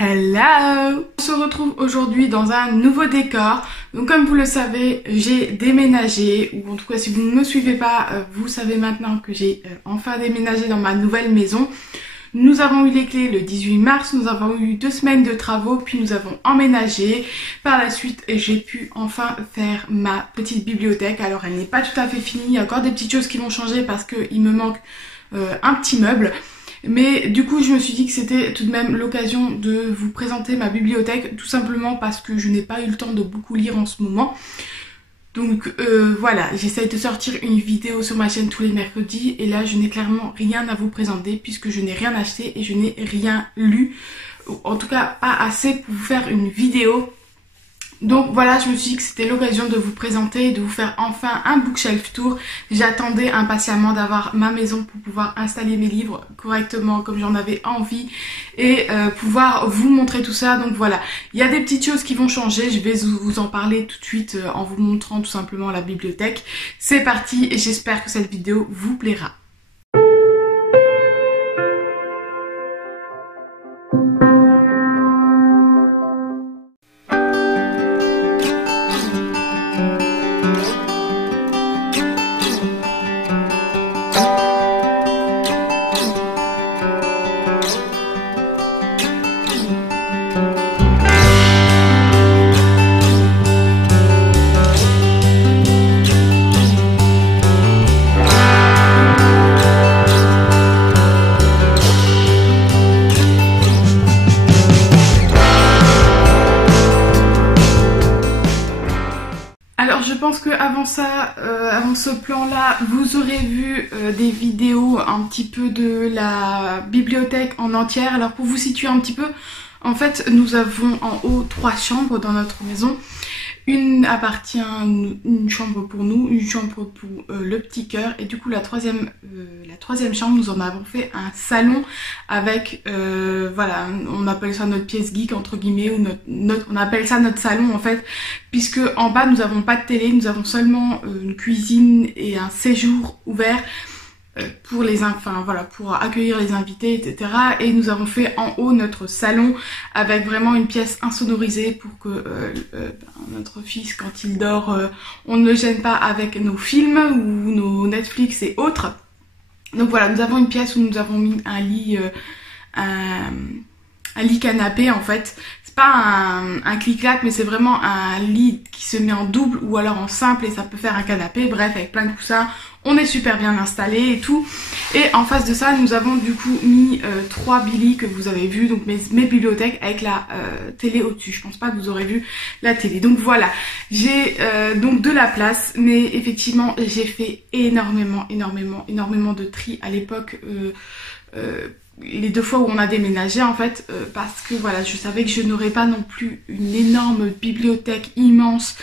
Hello! On se retrouve aujourd'hui dans un nouveau décor. Donc comme vous le savez, j'ai déménagé, ou en tout cas si vous ne me suivez pas, vous savez maintenant que j'ai enfin déménagé dans ma nouvelle maison. Nous avons eu les clés le 18 mars, nous avons eu 2 semaines de travaux, puis nous avons emménagé. Par la suite, j'ai pu enfin faire ma petite bibliothèque. Alors elle n'est pas tout à fait finie, il y a encore des petites choses qui vont changer parce qu'il me manque un petit meuble. Mais du coup je me suis dit que c'était tout de même l'occasion de vous présenter ma bibliothèque, tout simplement parce que je n'ai pas eu le temps de beaucoup lire en ce moment. Donc voilà, j'essaye de sortir une vidéo sur ma chaîne tous les mercredis et là je n'ai clairement rien à vous présenter puisque je n'ai rien acheté et je n'ai rien lu. En tout cas pas assez pour vous faire une vidéo. Donc voilà, je me suis dit que c'était l'occasion de vous présenter, de vous faire enfin un bookshelf tour. J'attendais impatiemment d'avoir ma maison pour pouvoir installer mes livres correctement comme j'en avais envie et pouvoir vous montrer tout ça. Donc voilà, il y a des petites choses qui vont changer, je vais vous en parler tout de suite en vous montrant tout simplement la bibliothèque. C'est parti et j'espère que cette vidéo vous plaira. Je pense que avant ça, avant ce plan-là, vous aurez vu des vidéos un petit peu de la bibliothèque en entière. Alors pour vous situer un petit peu, en fait nous avons en haut 3 chambres dans notre maison. Une appartient, une chambre pour nous, une chambre pour le petit cœur et du coup la troisième chambre, nous en avons fait un salon avec, voilà, on appelle ça notre pièce geek entre guillemets, ou on appelle ça notre salon en fait, puisque en bas nous n'avons pas de télé, nous avons seulement une cuisine et un séjour ouvert pour voilà, pour accueillir les invités, etc. Et nous avons fait en haut notre salon avec vraiment une pièce insonorisée pour que notre fils, quand il dort, on ne le gêne pas avec nos films ou nos Netflix et autres. Donc voilà, nous avons une pièce où nous avons mis un lit, un lit canapé en fait. C'est pas un clic-clac, mais c'est vraiment un lit qui se met en double ou alors en simple et ça peut faire un canapé, bref, avec plein de coussins. On est super bien installé et tout. Et en face de ça, nous avons du coup mis 3 Billy que vous avez vu, donc mes bibliothèques avec la télé au-dessus. Je pense pas que vous aurez vu la télé. Donc voilà, j'ai donc de la place, mais effectivement j'ai fait énormément de tri à l'époque. Les 2 fois où on a déménagé en fait, parce que voilà, je savais que je n'aurais pas non plus une énorme bibliothèque immense.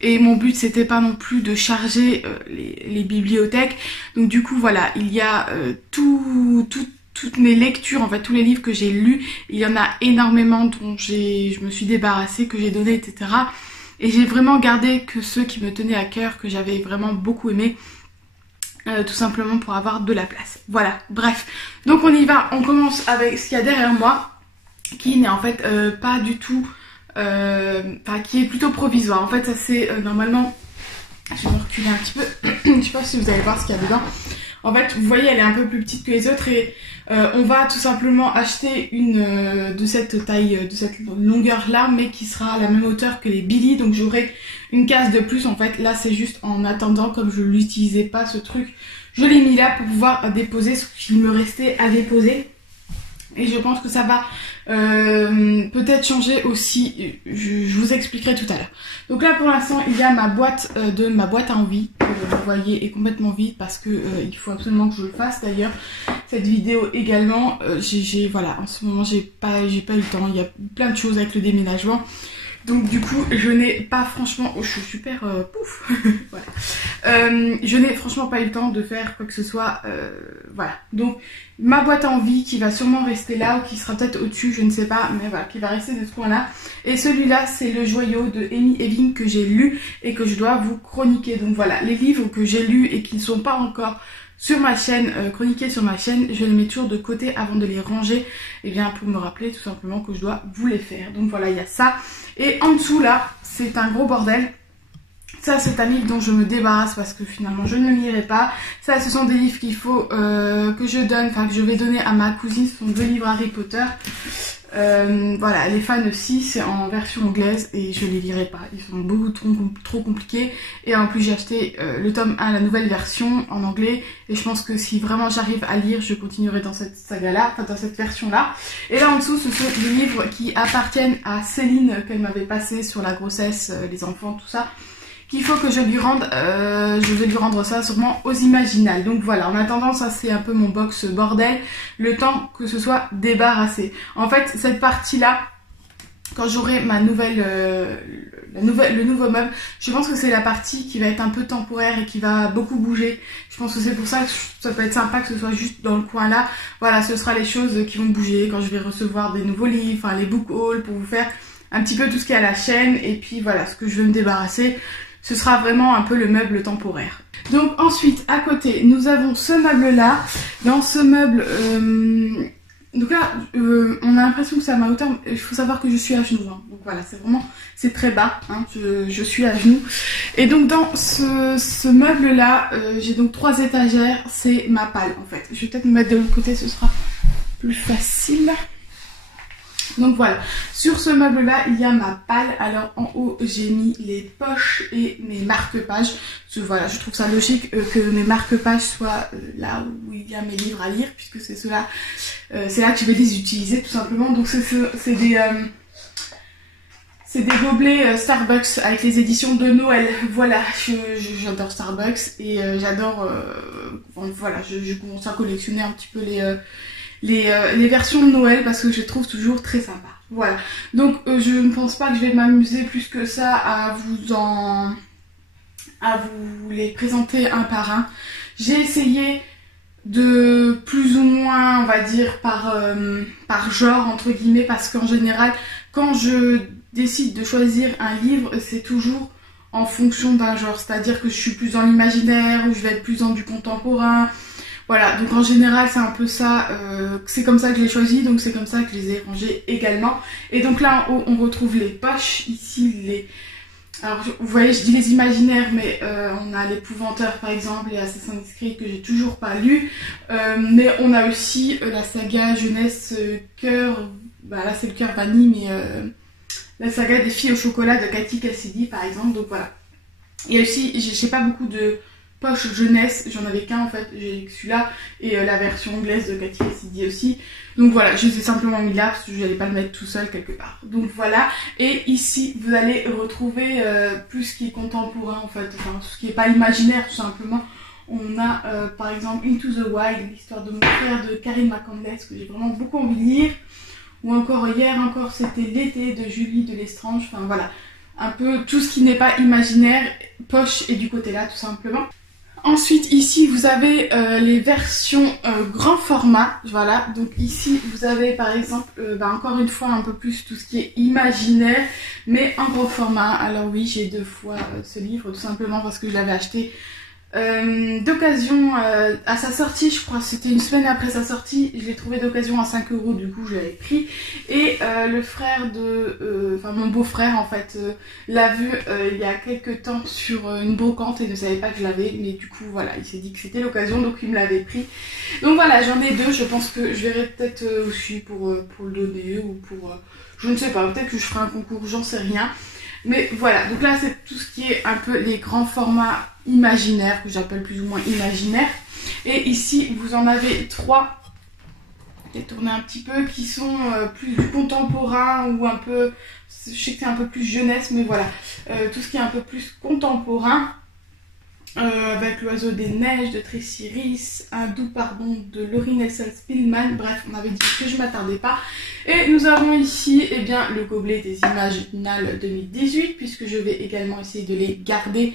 Et mon but c'était pas non plus de charger les bibliothèques. Donc du coup voilà, il y a toutes mes lectures, en fait tous les livres que j'ai lus. Il y en a énormément dont je me suis débarrassée, que j'ai donné, etc. Et j'ai vraiment gardé que ceux qui me tenaient à cœur, que j'avais vraiment beaucoup aimé. Tout simplement pour avoir de la place. Voilà, bref. Donc on y va, on commence avec ce qu'il y a derrière moi, qui n'est en fait pas du tout... Enfin, qui est plutôt provisoire. En fait ça c'est normalement, je vais me reculer un petit peu, je sais pas si vous allez voir ce qu'il y a dedans. En fait vous voyez elle est un peu plus petite que les autres et on va tout simplement acheter une de cette taille, de cette longueur là, mais qui sera à la même hauteur que les Billy, donc j'aurai une case de plus en fait. Là c'est juste en attendant, comme je l'utilisais pas ce truc, je l'ai mis là pour pouvoir déposer ce qu'il me restait à déposer. Et je pense que ça va peut-être changer aussi, je vous expliquerai tout à l'heure. Donc là pour l'instant il y a ma boîte à envie, que vous voyez est complètement vide parce que il faut absolument que je le fasse. D'ailleurs cette vidéo également, voilà, en ce moment j'ai pas eu le temps, il y a plein de choses avec le déménagement. Donc du coup je n'ai pas franchement, je suis super pouf voilà. Je n'ai franchement pas eu le temps de faire quoi que ce soit, voilà. Donc ma boîte à envie qui va sûrement rester là ou qui sera peut-être au-dessus, je ne sais pas, mais voilà, qui va rester de ce coin là. Et celui-là c'est le joyau de Amy Eving que j'ai lu et que je dois vous chroniquer. Donc voilà, les livres que j'ai lus et qui ne sont pas encore sur ma chaîne, chroniqués sur ma chaîne, je les mets toujours de côté avant de les ranger, et bien pour me rappeler tout simplement que je dois vous les faire. Donc voilà, il y a ça. Et en dessous là, c'est un gros bordel. Ça, c'est un livre dont je me débarrasse parce que finalement je ne le lirai pas. Ça, ce sont des livres qu'il faut que je donne, enfin que je vais donner à ma cousine. Ce sont 2 livres Harry Potter. Voilà, elle est fan aussi, c'est en version anglaise et je les lirai pas. Ils sont beaucoup trop compliqués. Et en plus, j'ai acheté le tome 1, la nouvelle version en anglais. Et je pense que si vraiment j'arrive à lire, je continuerai dans cette saga-là, enfin dans cette version-là. Et là en dessous, ce sont des livres qui appartiennent à Céline, qu'elle m'avait passé sur la grossesse, les enfants, tout ça. Qu'il faut que je lui rende, je vais lui rendre ça sûrement aux Imaginales. Donc voilà, en attendant, ça c'est un peu mon box bordel, le temps que ce soit débarrassé. En fait, cette partie-là, quand j'aurai ma nouvelle, le nouveau meuble, je pense que c'est la partie qui va être un peu temporaire et qui va beaucoup bouger. Je pense que c'est pour ça que ça peut être sympa que ce soit juste dans le coin là. Voilà, ce sera les choses qui vont bouger quand je vais recevoir des nouveaux livres, enfin les book hauls pour vous faire un petit peu tout ce qu'il y a à la chaîne. Et puis voilà, ce que je veux me débarrasser, ce sera vraiment un peu le meuble temporaire. Donc ensuite, à côté, nous avons ce meuble-là. Dans ce meuble, donc là, on a l'impression que c'est à ma hauteur. Il faut savoir que je suis à genoux. Hein. Donc voilà, c'est très bas. Hein, je suis à genoux. Et donc dans ce meuble-là, j'ai donc 3 étagères. C'est ma palle en fait. Je vais peut-être me mettre de l'autre côté, ce sera plus facile. Donc voilà, sur ce meuble là il y a ma palle. Alors en haut j'ai mis les poches et mes marque-pages. Voilà, je trouve ça logique que mes marque-pages soient là où il y a mes livres à lire, puisque c'est cela, c'est là que je vais les utiliser tout simplement. Donc c'est des gobelets Starbucks avec les éditions de Noël. Voilà, j'adore Starbucks et j'adore, voilà, je commence à collectionner un petit peu les versions de Noël parce que je les trouve toujours très sympas. Voilà, donc je ne pense pas que je vais m'amuser plus que ça à vous les présenter un par un. J'ai essayé de plus ou moins, on va dire, par genre, entre guillemets, parce qu'en général, quand je décide de choisir un livre, c'est toujours en fonction d'un genre. C'est-à-dire que je suis plus dans l'imaginaire, ou je vais être plus dans du contemporain. Voilà, donc en général c'est un peu ça, c'est comme ça que je l'ai choisi, donc c'est comme ça que je les ai rangés également. Et donc là en haut on retrouve les poches, ici alors vous voyez je dis les imaginaires, mais on a l'Épouvanteur par exemple et Assassin's Creed que j'ai toujours pas lu, mais on a aussi la saga jeunesse cœur, bah là c'est le cœur vanille, mais la saga des filles au chocolat de Cathy Cassidy par exemple, donc voilà. Et aussi j'ai pas beaucoup de poche jeunesse, j'en avais qu'un en fait, j'ai celui-là et la version anglaise de Cathy Cassidy aussi. Donc voilà, je les ai simplement mis là parce que je n'allais pas le mettre tout seul quelque part. Donc voilà, et ici vous allez retrouver plus ce qui est contemporain en fait, enfin tout ce qui n'est pas imaginaire tout simplement. On a par exemple Into the Wild, l'histoire de mon frère de Karine McCandless que j'ai vraiment beaucoup envie de lire. Ou encore hier encore c'était L'été de Julie de Lestrange, enfin voilà. Un peu tout ce qui n'est pas imaginaire, poche et du côté là tout simplement. Ensuite ici vous avez les versions grand format, voilà, donc ici vous avez par exemple, encore une fois un peu plus tout ce qui est imaginaire, mais en gros format. Alors oui, j'ai 2 fois ce livre tout simplement parce que je l'avais acheté d'occasion à sa sortie, je crois c'était une semaine après sa sortie, je l'ai trouvé d'occasion à 5 €, du coup je l'avais pris. Et le frère de, mon beau-frère en fait, l'a vu il y a quelques temps sur une brocante et ne savait pas que je l'avais, mais du coup voilà, il s'est dit que c'était l'occasion donc il me l'avait pris. Donc voilà, j'en ai 2, je pense que je verrai peut-être aussi pour le donner ou pour, je ne sais pas, peut-être que je ferai un concours, j'en sais rien. Mais voilà, donc là c'est tout ce qui est un peu les grands formats imaginaires, que j'appelle plus ou moins imaginaires. Et ici vous en avez 3, je vais tourner un petit peu, qui sont plus du contemporain ou un peu, je sais que c'est un peu plus jeunesse, mais voilà, tout ce qui est un peu plus contemporain. Avec L'Oiseau des Neiges de Tracy Rees, Un doux pardon de Laurie Nelson Spillman, bref on avait dit que je m'attardais pas. Et nous avons ici bien le gobelet des Imaginales 2018, puisque je vais également essayer de les garder.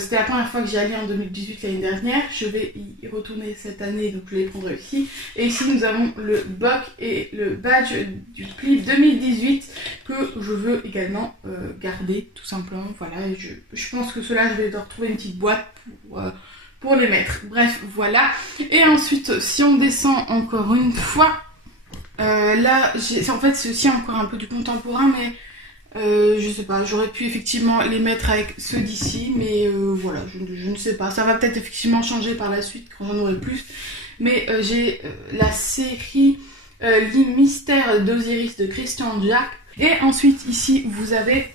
C'était la première fois que j'y allais en 2018 l'année dernière, je vais y retourner cette année donc je les prendrai ici. Et ici nous avons le boc et le badge du pli 2018 que je veux également garder tout simplement. Voilà, et je pense que cela je vais devoir trouver une petite boîte pour les mettre. Bref, voilà. Et ensuite, si on descend encore une fois, là, en fait, c'est aussi encore un peu du contemporain, mais je sais pas, j'aurais pu effectivement les mettre avec ceux d'ici, mais voilà, je ne sais pas. Ça va peut-être effectivement changer par la suite quand j'en aurai plus. Mais j'ai la série Les Mystères d'Osiris de Christian Jack. Et ensuite, ici, vous avez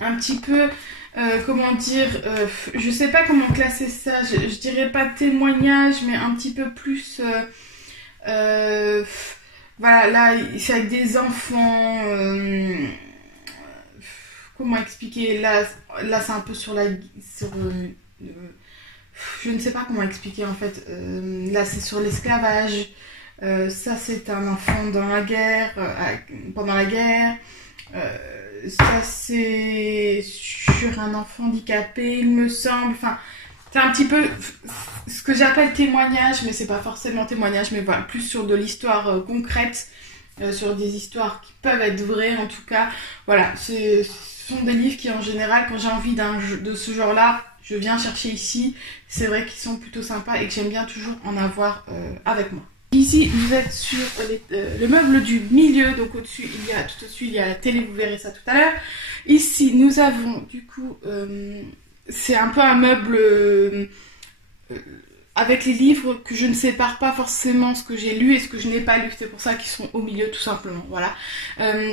un petit peu, comment dire, je sais pas comment classer ça, je dirais pas témoignage, mais un petit peu plus, voilà, là, c'est avec des enfants, comment expliquer, là c'est un peu sur je ne sais pas comment expliquer en fait, là c'est sur l'esclavage, ça c'est un enfant dans la guerre, pendant la guerre, ça c'est sur un enfant handicapé il me semble, enfin c'est un petit peu ce que j'appelle témoignage, mais c'est pas forcément témoignage, mais voilà, plus sur de l'histoire concrète, sur des histoires qui peuvent être vraies en tout cas, voilà, ce sont des livres qui en général quand j'ai envie de ce genre là, je viens chercher ici, c'est vrai qu'ils sont plutôt sympas et que j'aime bien toujours en avoir avec moi. Ici, vous êtes sur le meuble du milieu, donc au-dessus, tout au-dessus, il y a la télé, vous verrez ça tout à l'heure. Ici, nous avons, du coup, c'est un peu un meuble avec les livres que je ne sépare pas forcément ce que j'ai lu et ce que je n'ai pas lu, c'est pour ça qu'ils sont au milieu tout simplement, voilà.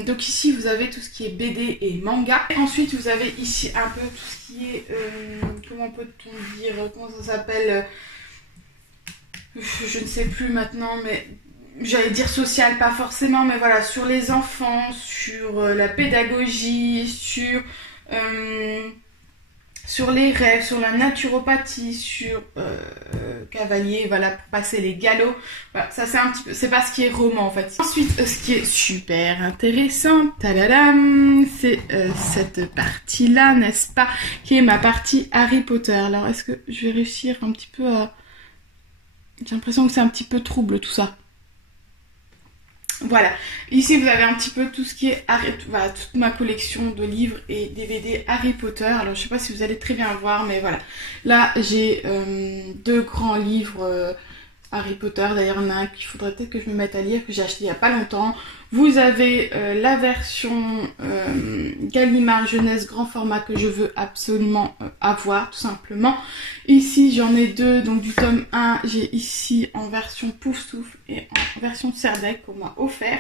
Donc ici, vous avez tout ce qui est BD et manga. Et ensuite, vous avez ici un peu tout ce qui est, comment peut-on dire, comment ça s'appelle, je ne sais plus maintenant, mais j'allais dire social, pas forcément, mais voilà, sur les enfants, sur la pédagogie, sur les rêves, sur la naturopathie, sur cavalier, voilà, pour passer les galops. Voilà, ça c'est un petit peu, c'est pas ce qui est roman en fait. Ensuite, ce qui est super intéressant, tadadam, c'est cette partie-là, n'est-ce pas, qui est ma partie Harry Potter. Alors, est-ce que je vais réussir un petit peu à... J'ai l'impression que c'est un petit peu trouble tout ça. Voilà, ici vous avez un petit peu tout ce qui est voilà, toute ma collection de livres et DVD Harry Potter. Alors je sais pas si vous allez très bien voir, mais voilà. Là j'ai deux grands livres Harry Potter. D'ailleurs il y en a un qu'il faudrait peut-être que je me mette à lire, que j'ai acheté il y a pas longtemps. Vous avez la version Gallimard jeunesse grand format que je veux absolument avoir, tout simplement. Ici j'en ai deux, donc du tome 1, j'ai ici en version Pouf Souffle et en version Serdec qu'on m'a offert.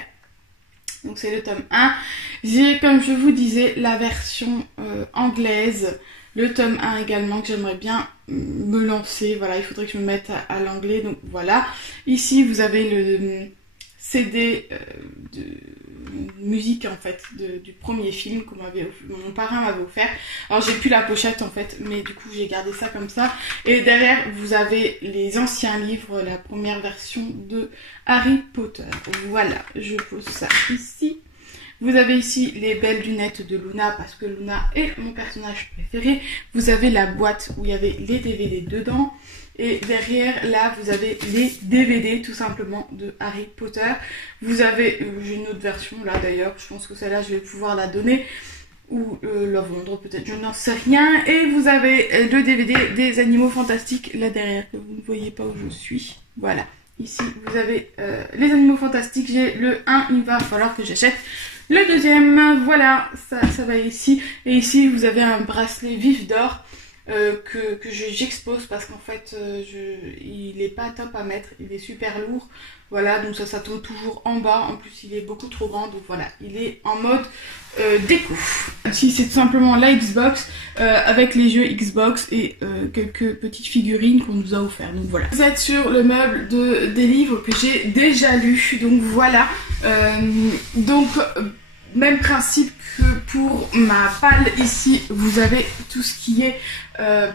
Donc c'est le tome 1. J'ai, comme je vous disais, la version anglaise, le tome 1 également que j'aimerais bien me lancer. Voilà, il faudrait que je me mette à l'anglais, donc voilà. Ici vous avez le CD de musique en fait du premier film que mon parrain m'avait offert. Alors j'ai plus la pochette en fait, mais du coup j'ai gardé ça comme ça. Et derrière vous avez les anciens livres, la première version de Harry Potter. Voilà, je pose ça ici. Vous avez ici les belles lunettes de Luna parce que Luna est mon personnage préféré. Vous avez la boîte où il y avait les DVD dedans. Et derrière, là, vous avez les DVD, tout simplement, de Harry Potter. Vous avez, j'ai une autre version, là, d'ailleurs. Je pense que celle-là, je vais pouvoir la donner. Ou la vendre, peut-être, je n'en sais rien. Et vous avez le DVD des Animaux Fantastiques, là, derrière, que vous ne voyez pas où je suis. Voilà. Ici, vous avez les Animaux Fantastiques. J'ai le 1, il va falloir que j'achète le deuxième. Voilà, ça va ici. Et ici, vous avez un bracelet vif d'or. Que j'expose parce qu'en fait il est pas top à mettre, il est super lourd, voilà, donc ça tombe toujours en bas, en plus il est beaucoup trop grand, donc voilà, il est en mode déco. Ici c'est tout simplement la Xbox avec les jeux Xbox et quelques petites figurines qu'on nous a offert, donc voilà. Vous êtes sur le meuble des livres que j'ai déjà lus, donc voilà, même principe que pour ma palle ici, vous avez tout ce qui est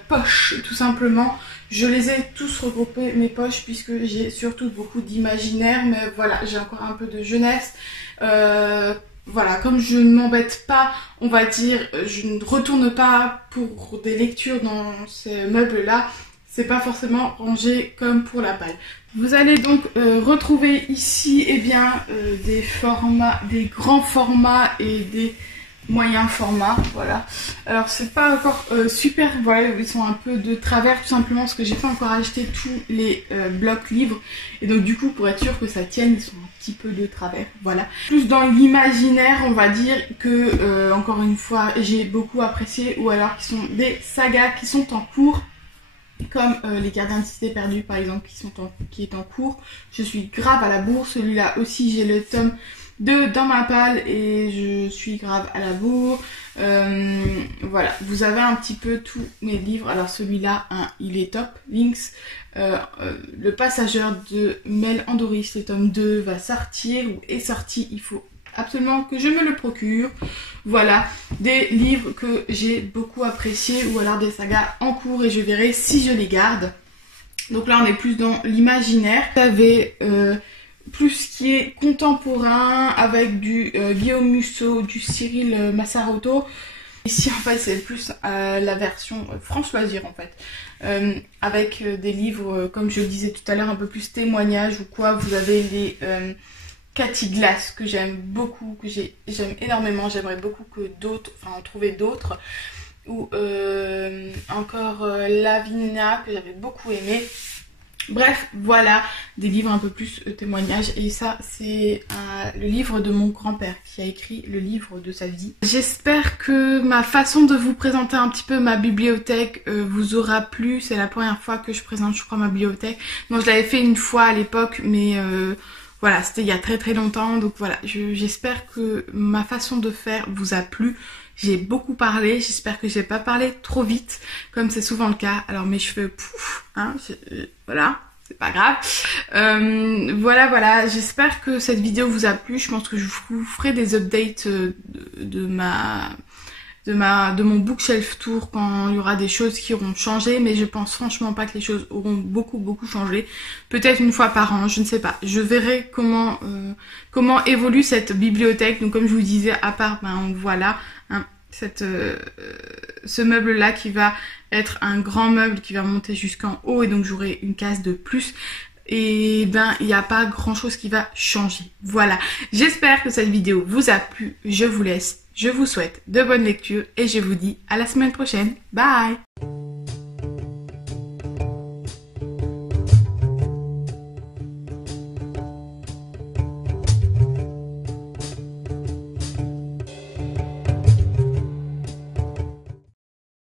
poche, tout simplement. Je les ai tous regroupés, mes poches, puisque j'ai surtout beaucoup d'imaginaire, mais voilà, j'ai encore un peu de jeunesse. Voilà, comme je ne m'embête pas, on va dire, je ne retourne pas pour des lectures dans ces meubles-là. C'est pas forcément rangé comme pour la palle. Vous allez donc retrouver ici des formats, des grands formats et des moyen format, voilà. Alors c'est pas encore super, voilà, ils sont un peu de travers tout simplement parce que j'ai pas encore acheté tous les blocs livres et donc du coup pour être sûr que ça tienne, ils sont un petit peu de travers, voilà. Plus dans l'imaginaire, on va dire que encore une fois j'ai beaucoup apprécié, ou alors qui sont des sagas qui sont en cours, comme les Gardiens de Cité Perdue par exemple qui est en cours. Je suis grave à la bourre, celui-là aussi j'ai le tome 2 dans ma palle et je suis grave à la bourre. Voilà, vous avez un petit peu tous mes livres. Alors celui-là, hein, il est top, Lynx. Le Passageur de Mel Andoris, le tome 2 va sortir ou est sorti, il faut absolument que je me le procure. Voilà, des livres que j'ai beaucoup appréciés ou alors des sagas en cours et je verrai si je les garde. Donc là on est plus dans l'imaginaire. Vous avez plus ce qui est contemporain avec du Guillaume Musso, du Cyril Massarotto. Ici en fait c'est plus la version France Loisirs en fait, avec des livres comme je le disais tout à l'heure un peu plus témoignages ou quoi. Vous avez les Cathy Glass que j'aime beaucoup, que j'aime énormément, j'aimerais beaucoup que d'autres, enfin en trouver d'autres, ou encore Lavinia que j'avais beaucoup aimé. Bref, voilà, des livres un peu plus témoignages. Et ça, c'est le livre de mon grand-père qui a écrit le livre de sa vie. J'espère que ma façon de vous présenter un petit peu ma bibliothèque vous aura plu. C'est la première fois que je présente, je crois, ma bibliothèque. Non, je l'avais fait une fois à l'époque, mais voilà, c'était il y a très très longtemps. Donc voilà, j'espère que ma façon de faire vous a plu. J'ai beaucoup parlé, j'espère que j'ai pas parlé trop vite, comme c'est souvent le cas. Alors mes cheveux, pouf, hein, voilà, c'est pas grave. Voilà, j'espère que cette vidéo vous a plu. Je pense que je vous ferai des updates de mon bookshelf tour quand il y aura des choses qui auront changé, mais je pense franchement pas que les choses auront beaucoup changé. Peut-être une fois par an, je ne sais pas. Je verrai comment évolue cette bibliothèque. Donc comme je vous disais, à part, ben voilà, hein, ce meuble là qui va être un grand meuble qui va monter jusqu'en haut et donc j'aurai une case de plus. Et ben il n'y a pas grand chose qui va changer. Voilà, j'espère que cette vidéo vous a plu. Je vous laisse, je vous souhaite de bonnes lectures et je vous dis à la semaine prochaine. Bye.